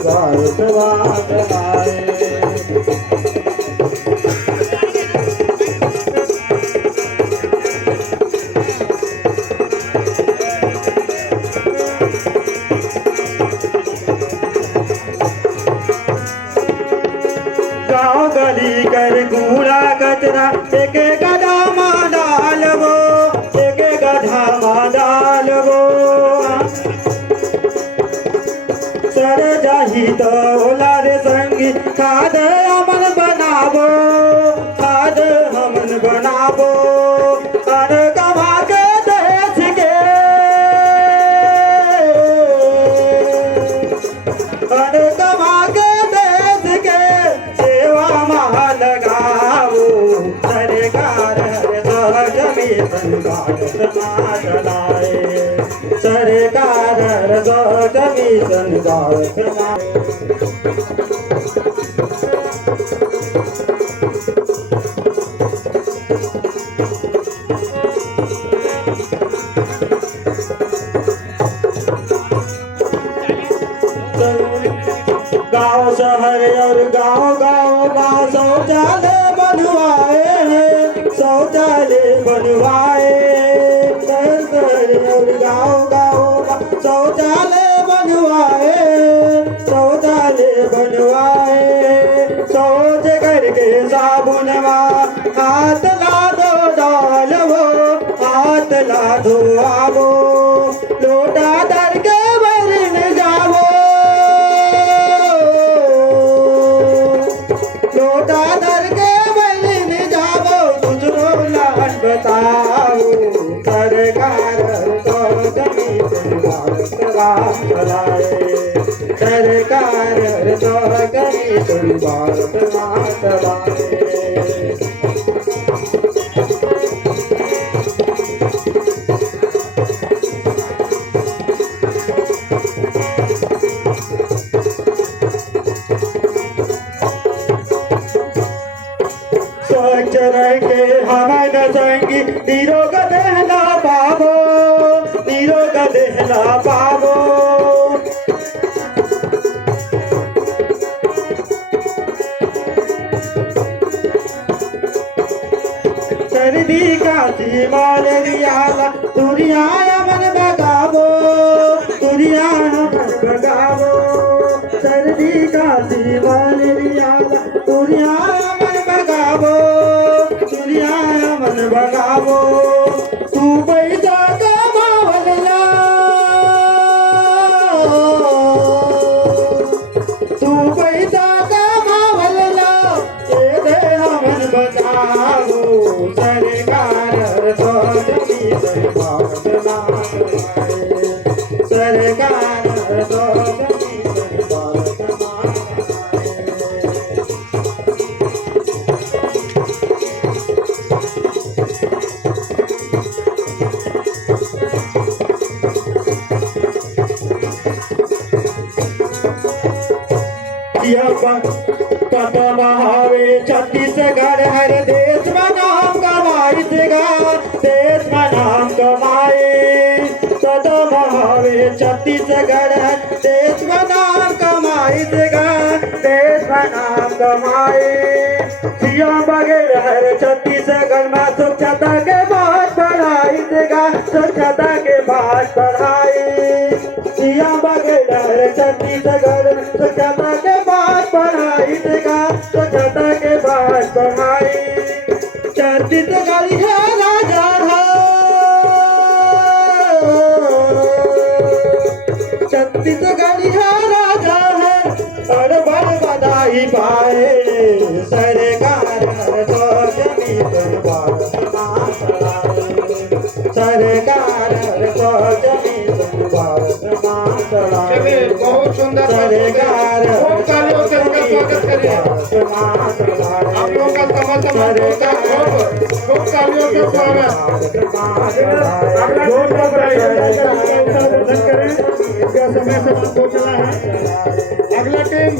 भारत माता लाए। गाँव गली कर कूड़ा कचरा एक गड्ढा में डालबो, एक गड्ढा में डालबो। सर जाही तो ओला रे संगी खाद हमन बनाबो, खाद हमन बनाबो। अन कमा के देश के, अन कमा के देश के सेवा में लगाओ। सरकार सहज मिशन भारत माता लाए, सरकार सहज मिशन भारत माता। गाँव शहर और गाँव गाँव गाँव शौचालय बनवाए हैं, शौचालय बनवाए। शहर और गाँव गाँव शौचालय बनवाए, शौचालय बनवाए। शौच करके साबुनवा हाथ ला दो डालवो, हाथ ला दो आवो। लोटा धर के भरन जावो, लोटा धर के भरन जावो। दूसरो लान बताओ, सरकार सहज मिशन भारत माता लाए, सरकार सहज मिशन भारत माता लाए। स्वच्छ रह के हमन संगी निरोग देहला पावो, निरोग देहला पावो। सर्दी काशी मलेरिया दुनिया हमन भगावो, दुनिया हमन भगावो। सर्दी काशी मलेरिया दुनिया हमन भगावो, दुनिया हमन भगावो। तू पैसा कमावला, तू पैसा कमावला, ये दे हमन बचावो। सरकार सहज मिशन भारत माता लाए, सरकार सहज मिशन भारत माता लाए। पता हवे छत्तीसगढ़ हर देश में नाम कमाई देगा, देश में नाम कमाए। पता हवे छत्तीसगढ़ हर देश में नाम कमाई देगा, देश में नाम कमाए। सीएम वगैरह हर छत्तीसगढ़ में स्वच्छता के बात बढ़ाई देगा, स्वच्छता के बात बढ़ाई। सीएम वगैरह हर छत्तीसगढ़ में स्वच्छता के बात बढ़ाई देगा, स्वच्छता के बात बढ़ाई। छत्तीसगढ़ है राजा है, छत्तीसगढ़ है राजा है, बड़ बड़ बधाई पाए। सरकार सहज मिशन भारत माता लाए, सरकार सहज मिशन भारत माता लाए। बहुत सुंदर सरकार तालियों से उनका स्वागत करिए। आप लोगों का खूब तालियों से स्वागत। समय से चला है। अगला टीम